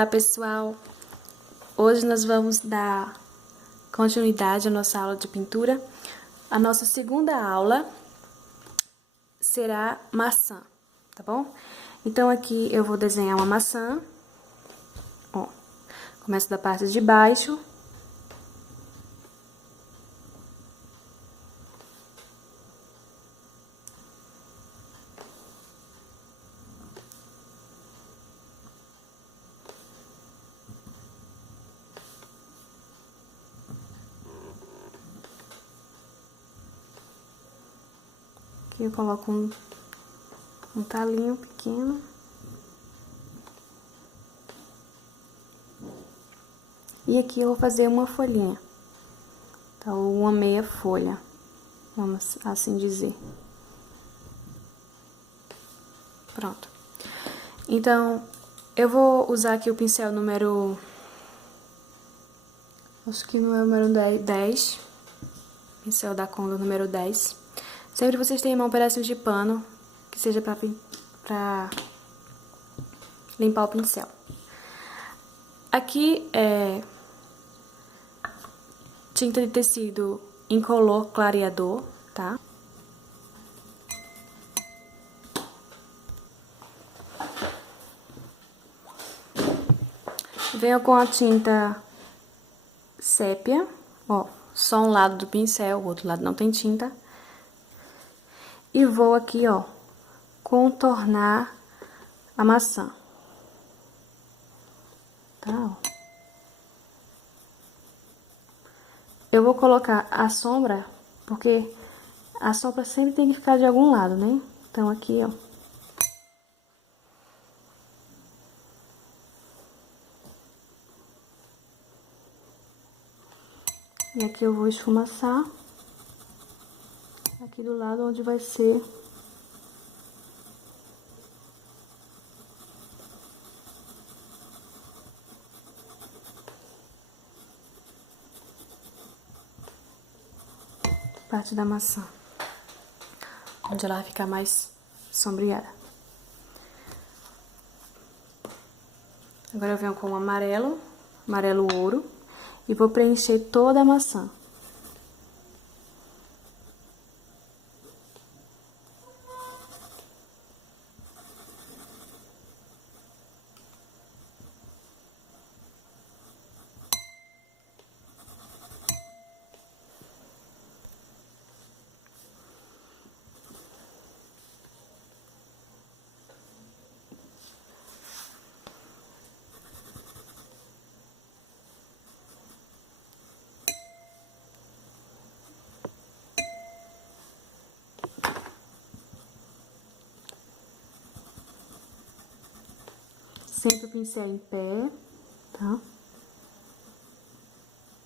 Olá, pessoal! Hoje nós vamos dar continuidade à nossa aula de pintura. A nossa segunda aula será maçã, tá bom? Então, aqui eu vou desenhar uma maçã. Ó, começo da parte de baixo. Aqui eu coloco um talinho pequeno. E aqui eu vou fazer uma folhinha, tá? Ou uma meia folha, vamos assim dizer. Pronto. Então, eu vou usar aqui o pincel número... Acho que não é o número 10. Pincel da Conda número 10. Sempre vocês têm em mão um pedacinho de pano, que seja pra limpar o pincel. Aqui é tinta de tecido incolor clareador, tá? Venho com a tinta sépia, ó, só um lado do pincel, o outro lado não tem tinta. E vou aqui, ó, contornar a maçã. Tá, ó. Eu vou colocar a sombra, porque a sombra sempre tem que ficar de algum lado, né? Então, aqui, ó. E aqui eu vou esfumaçar. Aqui do lado onde vai ser parte da maçã, onde ela vai ficar mais sombreada. Agora eu venho com o amarelo ouro, e vou preencher toda a maçã. Sempre o pincel em pé, tá?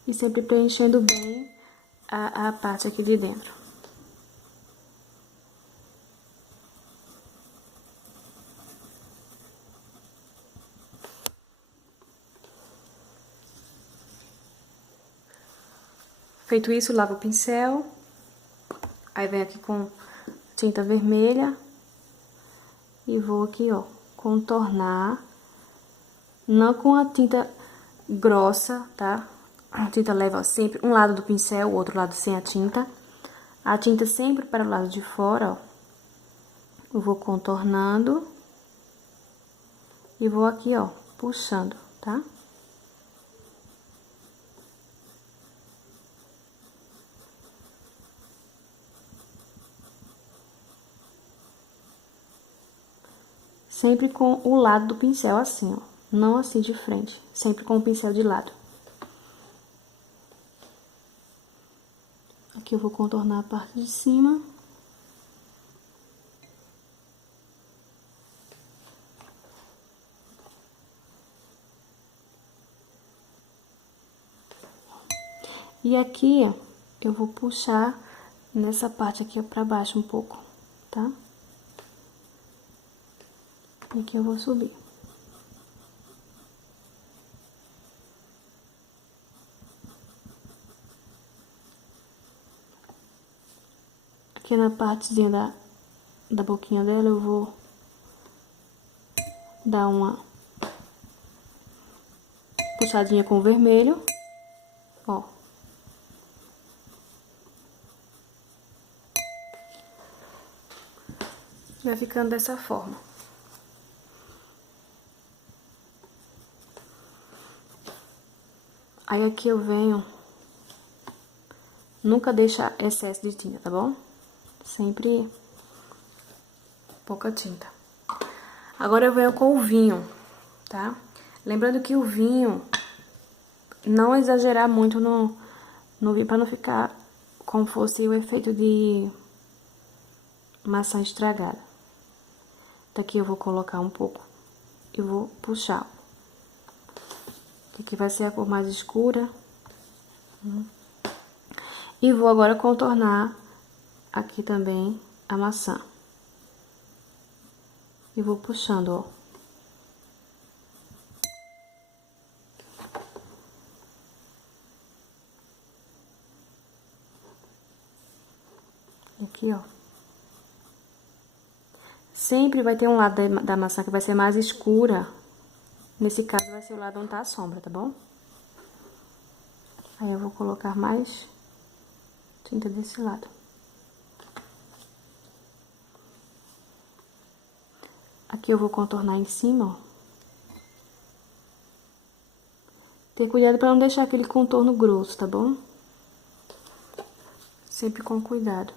E sempre preenchendo bem a parte aqui de dentro. Feito isso, lavo o pincel. Aí venho aqui com tinta vermelha. E vou aqui, ó, contornar. Não com a tinta grossa, tá? A tinta leva sempre um lado do pincel, o outro lado sem a tinta. A tinta sempre para o lado de fora, ó. Eu vou contornando. E vou aqui, ó, puxando, tá? Sempre com o lado do pincel assim, ó. Não assim de frente, sempre com o pincel de lado. Aqui eu vou contornar a parte de cima. E aqui eu vou puxar nessa parte aqui pra baixo um pouco, tá? E aqui eu vou subir. Aqui na partezinha da boquinha dela eu vou dar uma puxadinha com o vermelho, ó. Vai ficando dessa forma. Aí aqui eu venho, nunca deixa excesso de tinta, tá bom? Sempre pouca tinta. Agora eu venho com o vinho, tá? Lembrando que o vinho, não exagerar muito no vinho pra não ficar como fosse o efeito de maçã estragada. Daqui eu vou colocar um pouco e vou puxar. Aqui vai ser a cor mais escura. E vou agora contornar aqui também a maçã. E vou puxando, ó. Aqui, ó. Sempre vai ter um lado da maçã que vai ser mais escura. Nesse caso, vai ser o lado onde tá a sombra, tá bom? Aí eu vou colocar mais tinta desse lado. Aqui eu vou contornar em cima, ó. Ter cuidado pra não deixar aquele contorno grosso, tá bom? Sempre com cuidado.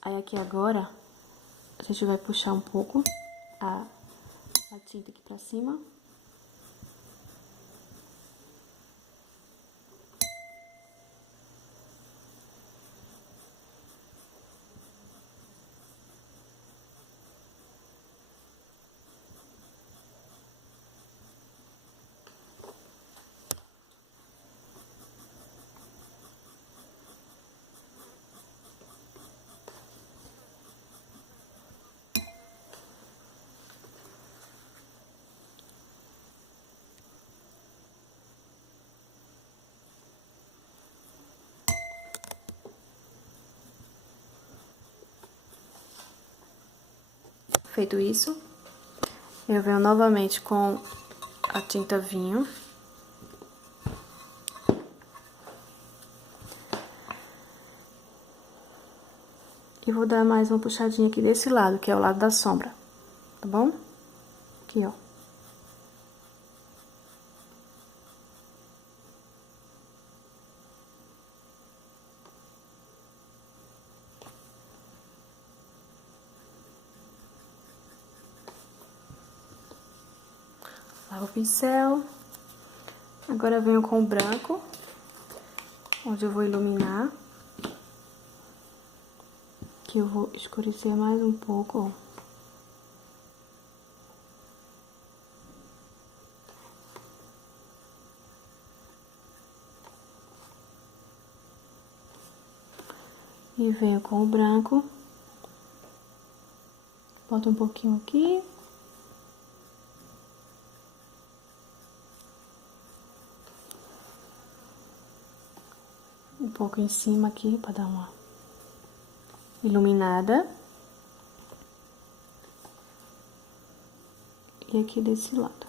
Aí aqui agora, a gente vai puxar um pouco a tinta aqui pra cima. Feito isso, eu venho novamente com a tinta vinho. E vou dar mais uma puxadinha aqui desse lado, que é o lado da sombra, tá bom? Aqui, ó. Lavo o pincel. Agora eu venho com o branco, onde eu vou iluminar. Aqui eu vou escurecer mais um pouco, ó. E venho com o branco. Boto um pouquinho aqui. Um pouco em cima aqui, pra dar uma iluminada. E aqui desse lado.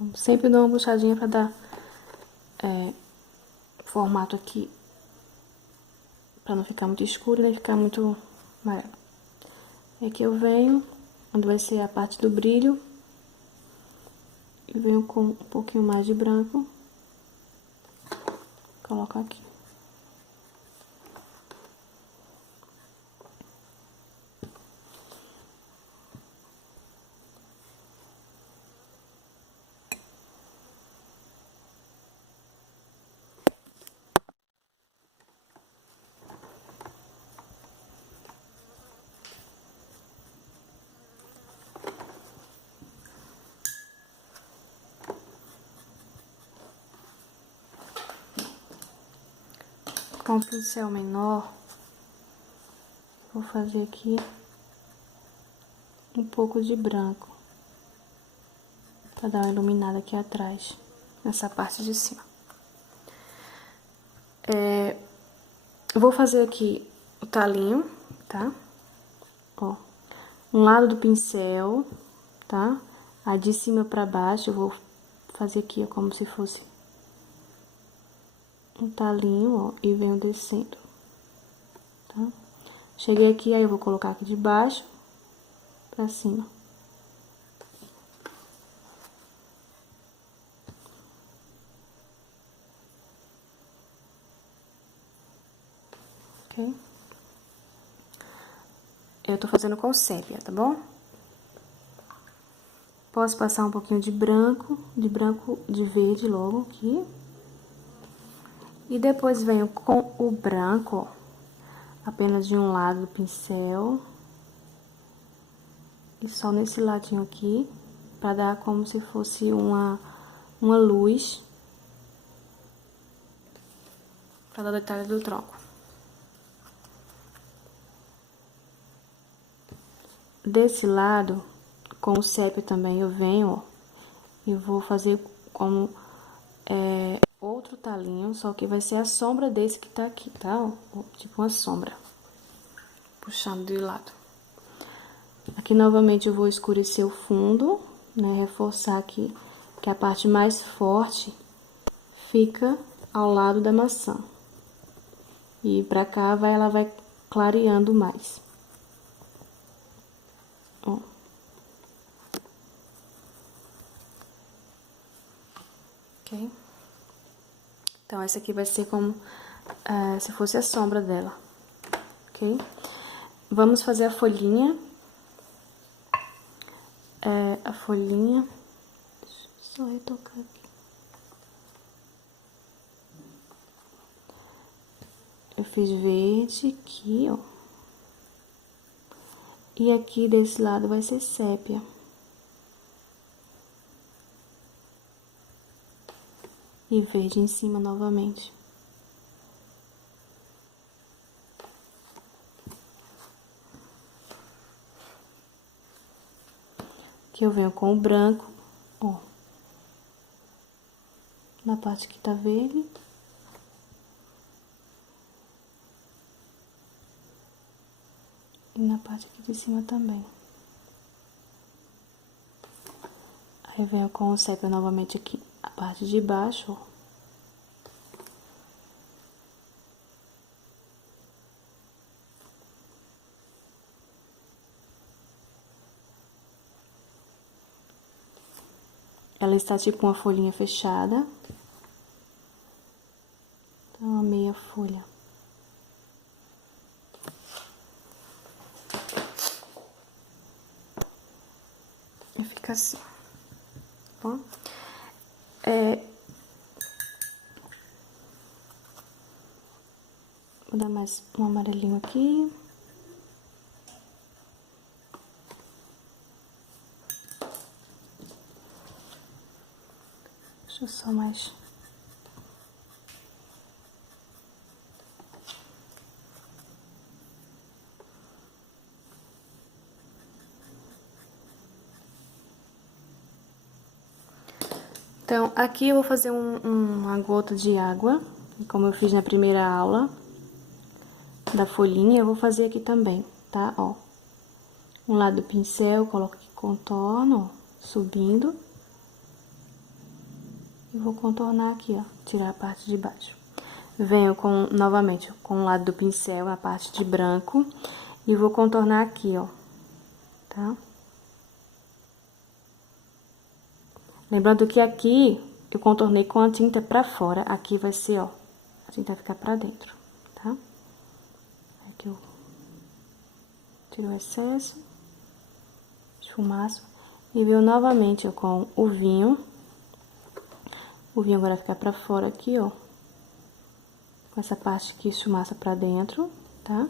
Então, sempre dou uma puxadinha pra dar formato aqui, pra não ficar muito escuro nem ficar muito amarelo. E aqui eu venho, onde vai ser a parte do brilho, e venho com um pouquinho mais de branco, coloco aqui. Com o pincel menor, vou fazer aqui um pouco de branco, pra dar uma iluminada aqui atrás, nessa parte de cima. Eu vou fazer aqui o talinho, tá? Ó, um lado do pincel, tá? A de cima pra baixo, eu vou fazer aqui, ó, como se fosse um talinho, ó, e venho descendo, tá? Cheguei aqui, aí eu vou colocar aqui de baixo pra cima. Ok? Eu tô fazendo com sépia, tá bom? Posso passar um pouquinho de verde logo aqui. E depois venho com o branco, ó, apenas de um lado do pincel. E só nesse ladinho aqui, pra dar como se fosse uma luz. Pra dar o detalhe do tronco. Desse lado, com o sépia também, eu venho, ó, e vou fazer como outro talinho, só que vai ser a sombra desse que tá aqui, tá? Ó, tipo uma sombra, puxando de lado. Aqui, novamente, eu vou escurecer o fundo, né? Reforçar aqui que a parte mais forte fica ao lado da maçã. E pra cá, ela vai clareando mais. Ó. Ok? Então, essa aqui vai ser como se fosse a sombra dela, ok? Vamos fazer a folhinha. A folhinha... Deixa eu só retocar aqui. Eu fiz verde aqui, ó. E aqui desse lado vai ser sépia. E verde em cima novamente. Aqui eu venho com o branco, ó. Na parte que tá verde. E na parte aqui de cima também. Aí venho com o sépia novamente aqui, a parte de baixo, ó. Ela está tipo uma folhinha fechada. Então, uma meia folha. E fica assim, tá bom? Vou dar mais um amarelinho aqui. Deixa eu só mais... Então, aqui eu vou fazer uma gota de água, como eu fiz na primeira aula da folhinha, eu vou fazer aqui também, tá? Ó, um lado do pincel, coloco aqui, contorno, ó, subindo. E vou contornar aqui, ó, tirar a parte de baixo. Venho novamente com o lado do pincel, a parte de branco, e vou contornar aqui, ó, tá? Lembrando que aqui eu contornei com a tinta pra fora, aqui vai ser, ó, a tinta vai ficar pra dentro, tá? Aqui eu tiro o excesso, esfumaço, e venho novamente, ó, com o vinho. O vinho agora vai ficar pra fora aqui, ó. Com essa parte aqui, esfumaça pra dentro, tá?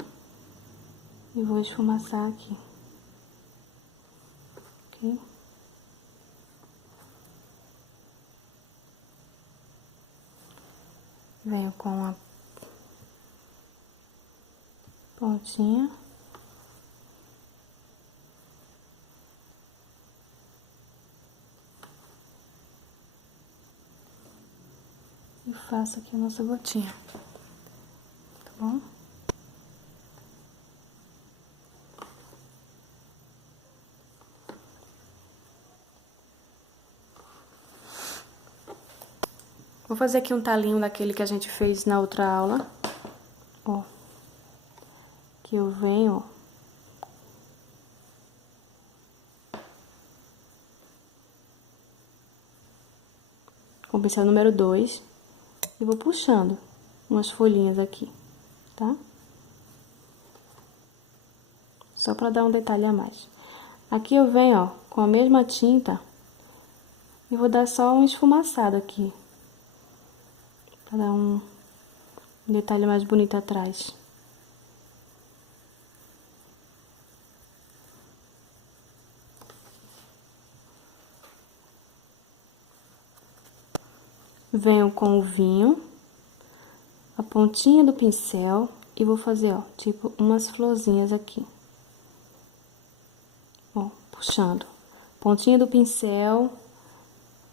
E vou esfumaçar aqui. Ok? Venho com a pontinha. E faço aqui a nossa gotinha. Tá bom? Vou fazer aqui um talinho daquele que a gente fez na outra aula. Ó. Que eu venho, ó. Com o pincel número 2. E vou puxando umas folhinhas aqui, tá? Só pra dar um detalhe a mais. Aqui eu venho, ó, com a mesma tinta. E vou dar só um esfumaçado aqui. Pra dar um detalhe mais bonito atrás. Venho com o vinho, a pontinha do pincel e vou fazer, ó, tipo umas florzinhas aqui. Ó, puxando. Pontinha do pincel,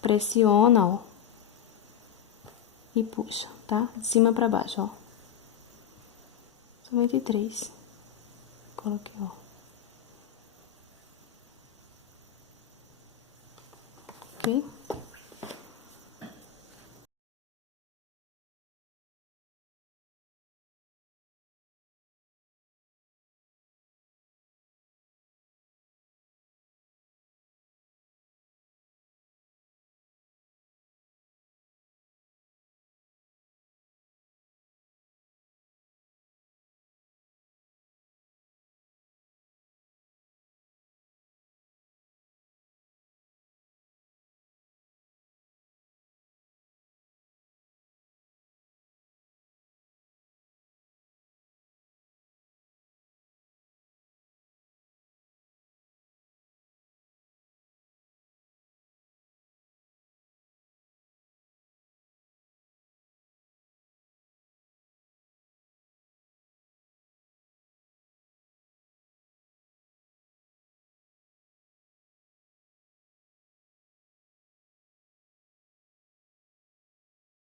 pressiona, ó. E puxa, tá? De cima pra baixo, ó. Somente 3. Coloquei, ó. Ok?